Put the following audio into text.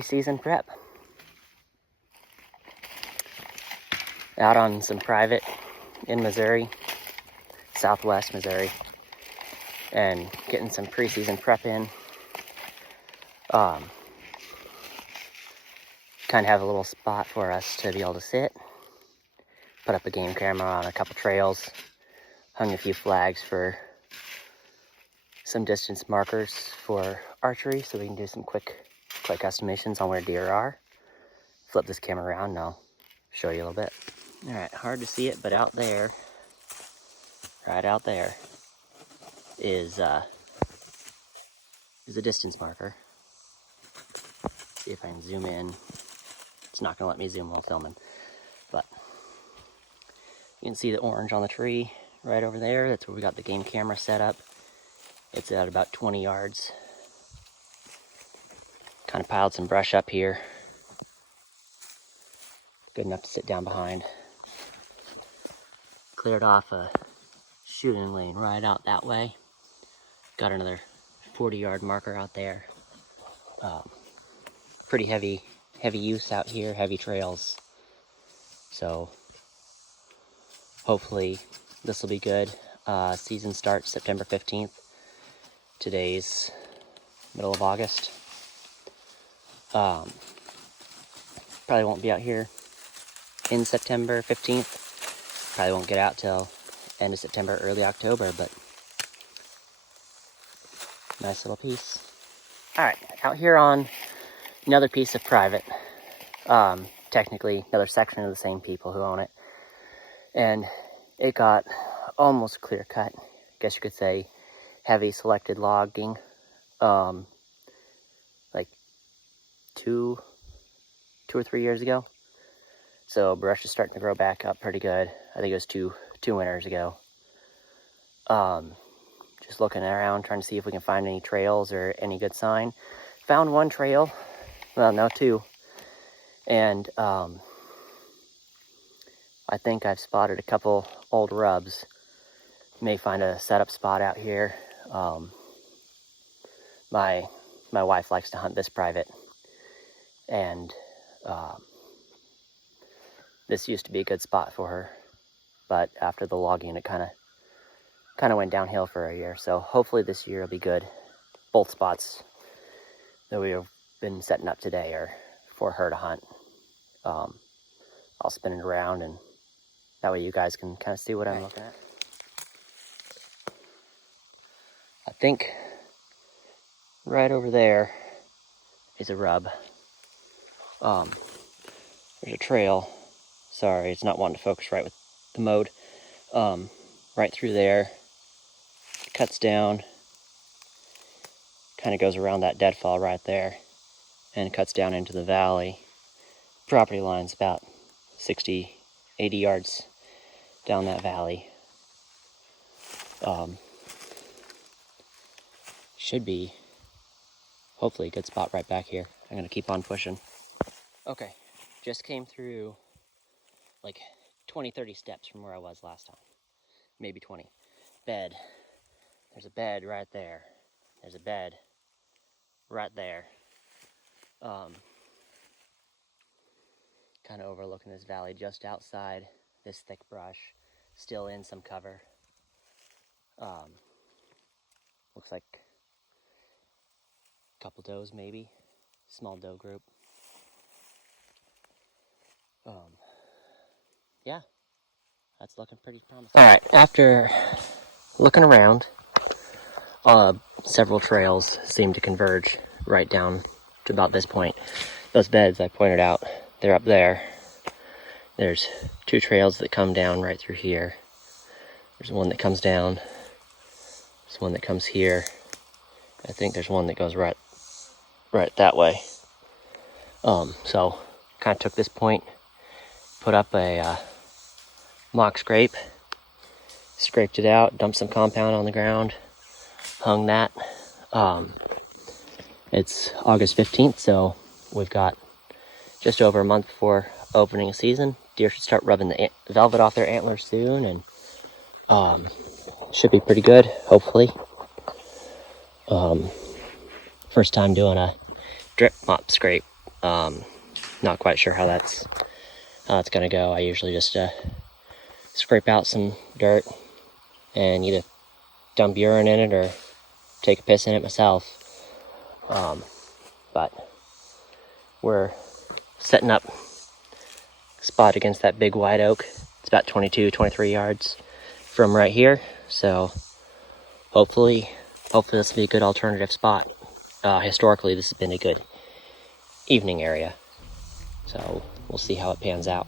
preseason prep. Out on some private in Missouri, southwest Missouri, and getting some preseason prep in. Kind of have a little spot for us to be able to sit. Put up a game camera on a couple trails. Hung a few flags for some distance markers for archery, so we can do some quick estimations on where deer are. Flip this camera around and I'll show you a little bit. All right, hard to see it, but out there, right out there, is a distance marker. See if I can zoom in. It's not gonna let me zoom while filming, but you can see the orange on the tree right over there. That's where we got the game camera set up. It's at about 20 yards. Kind of piled some brush up here. Good enough to sit down behind. Cleared off a shooting lane right out that way. Got another 40-yard marker out there. Pretty heavy use out here, heavy trails. So hopefully this will be good. Season starts September 15th. Today's middle of August. Probably won't be out here in September 15th. Probably won't get out till end of September, early October, but nice little piece. All right, out here on another piece of private. Technically another section of the same people who own it. And it got almost clear cut. Guess you could say heavy selected logging. Like two or 3 years ago. So brush is starting to grow back up pretty good. I think it was two winters ago. Just looking around, trying to see if we can find any trails or any good sign. Found one trail, well, no, two. And I think I've spotted a couple old rubs. May find a setup spot out here. My wife likes to hunt this private, and this used to be a good spot for her, but after the logging, it kind of went downhill for a year. So hopefully this year will be good. Both spots that we have been setting up today are for her to hunt. I'll spin it around, and that way you guys can kind of see what I'm looking at. I think right over there is a rub. There's a trail. Sorry, it's not wanting to focus right with the mode. Right through there. Cuts down. Kind of goes around that deadfall right there. And cuts down into the valley. Property line's about 60, 80 yards down that valley. Should be, hopefully, a good spot right back here. I'm going to keep on pushing. Okay, just came through like 20, 30 steps from where I was last time. Maybe 20. Bed. There's a bed right there. There's a bed right there. Kind of overlooking this valley just outside this thick brush. Still in some cover. Looks like a couple does maybe. Small doe group. Yeah, that's looking pretty promising. All right, after looking around, several trails seem to converge right down to about this point. Those beds I pointed out, they're up there. There's two trails that come down right through here. There's one that comes down. There's one that comes here. I think there's one that goes right that way. So kind of took this point, put up a mock scrape, scraped it out, dumped some compound on the ground, hung that. It's August 15th, so we've got just over a month before opening season. Deer should start rubbing the velvet off their antlers soon, and should be pretty good, hopefully. First time doing a drip mop scrape Not quite sure how that's gonna go. I usually just scrape out some dirt and either dump urine in it or take a piss in it myself. But we're setting up spot against that big white oak. It's about 22, 23 yards from right here. So hopefully this will be a good alternative spot. Historically, this has been a good evening area. So we'll see how it pans out.